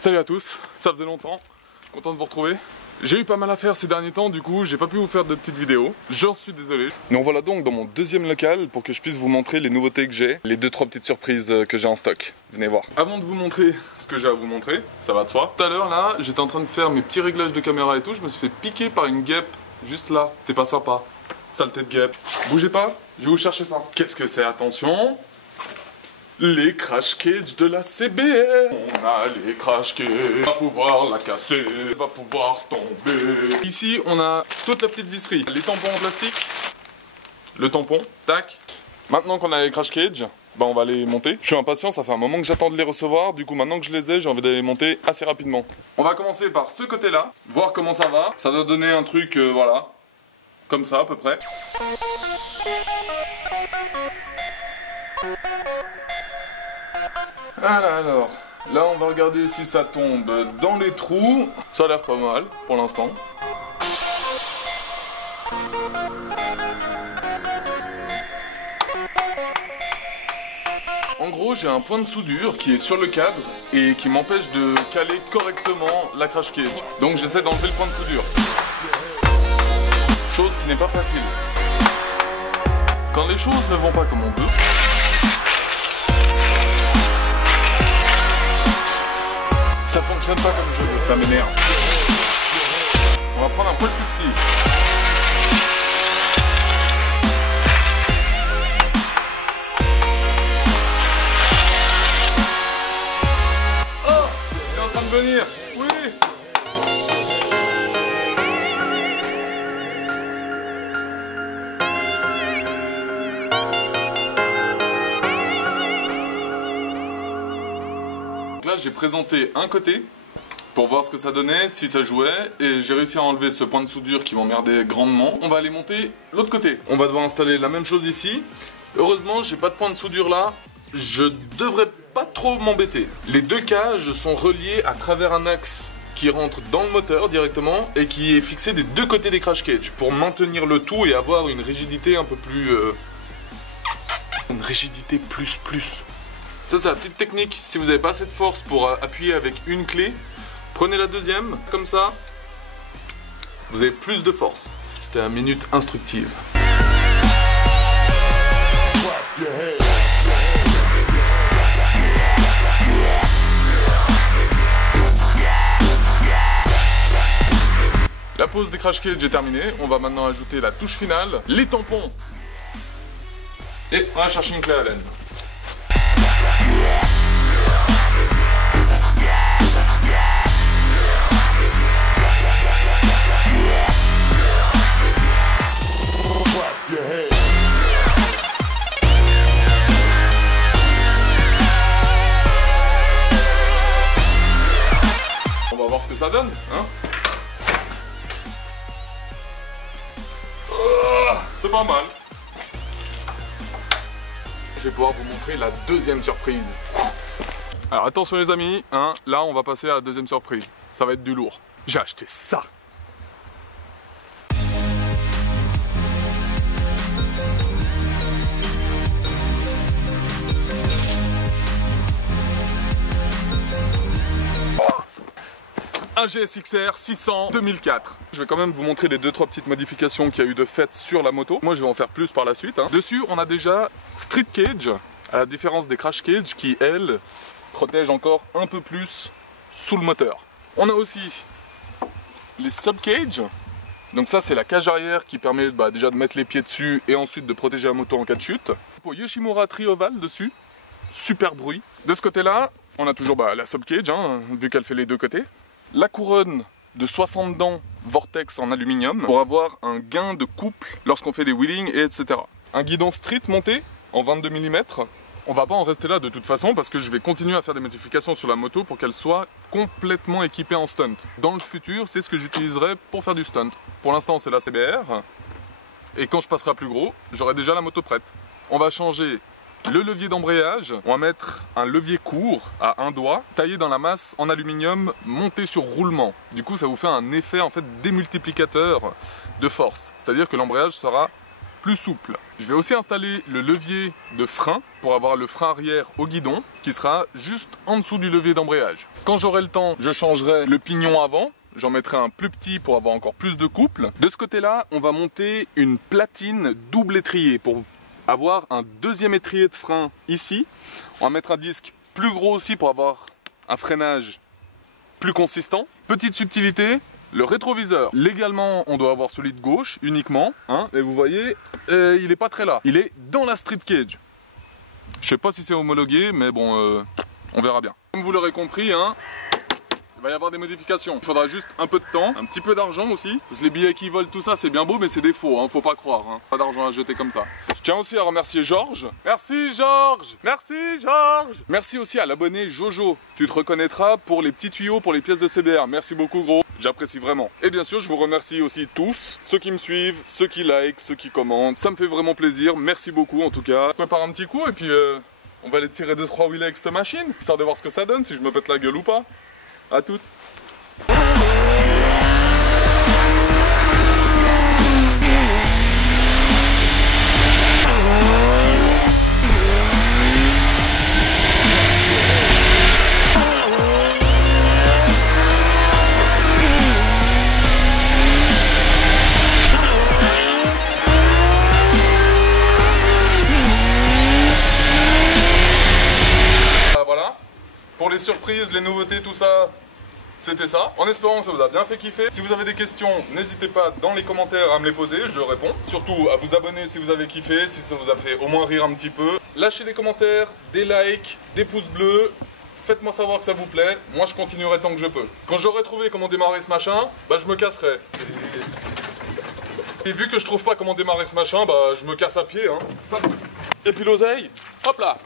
Salut à tous, ça faisait longtemps, content de vous retrouver. J'ai eu pas mal à faire ces derniers temps, du coup j'ai pas pu vous faire de petites vidéos, j'en suis désolé. Mais voilà donc dans mon deuxième local pour que je puisse vous montrer les nouveautés que j'ai, les 2-3 petites surprises que j'ai en stock. Venez voir. Avant de vous montrer ce que j'ai à vous montrer, ça va de soi. Tout à l'heure là, j'étais en train de faire mes petits réglages de caméra et tout, je me suis fait piquer par une guêpe juste là. C'est pas sympa. Saleté de guêpe. Bougez pas, je vais vous chercher ça. Qu'est-ce que c'est? Attention. Les crash cages de la CBR. On a les crash cages. Va pouvoir la casser, va pouvoir tomber. Ici, on a toute la petite visserie. Les tampons en plastique. Le tampon, tac. Maintenant qu'on a les crash cages, bah on va les monter. Je suis impatient, ça fait un moment que j'attends de les recevoir. Du coup, maintenant que je les ai, j'ai envie de les monter assez rapidement. On va commencer par ce côté-là, voir comment ça va. Ça doit donner un truc, voilà, comme ça à peu près. Alors, là on va regarder si ça tombe dans les trous. Ça a l'air pas mal pour l'instant. En gros, j'ai un point de soudure qui est sur le cadre et qui m'empêche de caler correctement la crash cage. Donc j'essaie d'enlever le point de soudure. Chose qui n'est pas facile. Quand les choses ne vont pas comme on veut, ça fonctionne pas comme je veux, ça m'énerve. On va prendre un poil plus petit. Oh, il est en train de venir. Oui. Là j'ai présenté un côté pour voir ce que ça donnait, si ça jouait, et j'ai réussi à enlever ce point de soudure qui m'emmerdait grandement. On va aller monter l'autre côté. On va devoir installer la même chose ici. Heureusement j'ai pas de point de soudure là, je devrais pas trop m'embêter. Les deux cages sont reliées à travers un axe qui rentre dans le moteur directement et qui est fixé des deux côtés des crash cages pour maintenir le tout et avoir une rigidité un peu plus... une rigidité plus. Ça c'est la petite technique, si vous n'avez pas assez de force pour appuyer avec une clé, prenez la deuxième, comme ça, vous avez plus de force. C'était la minute instructive. La pose des crash cages est terminée, on va maintenant ajouter la touche finale, les tampons. Et on va chercher une clé à laine. On va voir ce que ça donne, hein. C'est pas mal. Je vais pouvoir vous montrer la deuxième surprise. Alors attention les amis, hein, là on va passer à la deuxième surprise. Ça va être du lourd. J'ai acheté ça. Un GSX-R 600 2004. Je vais quand même vous montrer les 2-3 petites modifications qu'il y a eu de fait sur la moto. Moi je vais en faire plus par la suite, hein. Dessus on a déjà Street Cage, à la différence des Crash Cage qui elles protègent encore un peu plus sous le moteur. On a aussi les Sub Cage. Donc ça c'est la cage arrière qui permet déjà de mettre les pieds dessus et ensuite de protéger la moto en cas de chute. Pour Yoshimura Trioval dessus, super bruit. De ce côté là on a toujours la Sub Cage, hein, vu qu'elle fait les deux côtés. La couronne de 60 dents Vortex en aluminium pour avoir un gain de couple lorsqu'on fait des wheelings et etc. Un guidon street monté en 22 mm. On va pas en rester là de toute façon parce que je vais continuer à faire des modifications sur la moto pour qu'elle soit complètement équipée en stunt. Dans le futur, c'est ce que j'utiliserai pour faire du stunt. Pour l'instant, c'est la CBR. Et quand je passerai à plus gros, j'aurai déjà la moto prête. On va changer le levier d'embrayage, on va mettre un levier court à un doigt, taillé dans la masse en aluminium, monté sur roulement. Du coup, ça vous fait un effet en fait démultiplicateur de force. C'est-à-dire que l'embrayage sera plus souple. Je vais aussi installer le levier de frein pour avoir le frein arrière au guidon qui sera juste en dessous du levier d'embrayage. Quand j'aurai le temps, je changerai le pignon avant. J'en mettrai un plus petit pour avoir encore plus de couple. De ce côté-là, on va monter une platine double étrier pour avoir un deuxième étrier de frein ici. On va mettre un disque plus gros aussi pour avoir un freinage plus consistant. Petite subtilité, le rétroviseur. Légalement, on doit avoir celui de gauche uniquement. Hein, et vous voyez, il n'est pas très là. Il est dans la street cage. Je sais pas si c'est homologué, mais bon, on verra bien. Comme vous l'aurez compris, hein, il va y avoir des modifications. Il faudra juste un peu de temps, un petit peu d'argent aussi. Parce que les billets qui volent, tout ça, c'est bien beau, mais c'est des faux, hein, faut pas croire. Hein. Pas d'argent à jeter comme ça. Je tiens aussi à remercier Georges. Merci Georges. Merci Georges. Merci aussi à l'abonné Jojo. Tu te reconnaîtras pour les petits tuyaux pour les pièces de CBR. Merci beaucoup gros. J'apprécie vraiment. Et bien sûr, je vous remercie aussi tous, ceux qui me suivent, ceux qui like, ceux qui commentent. Ça me fait vraiment plaisir. Merci beaucoup en tout cas. Je prépare un petit coup et puis on va aller tirer 2-3 wheelers avec cette machine, histoire de voir ce que ça donne, si je me pète la gueule ou pas. À toutes. Voilà. Pour les surprises, les nouveautés, tout ça, c'était ça. En espérant que ça vous a bien fait kiffer. Si vous avez des questions, n'hésitez pas dans les commentaires à me les poser, je réponds. Surtout à vous abonner si vous avez kiffé, si ça vous a fait au moins rire un petit peu. Lâchez des commentaires, des likes, des pouces bleus. Faites-moi savoir que ça vous plaît. Moi, je continuerai tant que je peux. Quand j'aurai trouvé comment démarrer ce machin, bah je me casserai. Et vu que je trouve pas comment démarrer ce machin, bah je me casse à pied. Hein. Et puis l'oseille, hop là.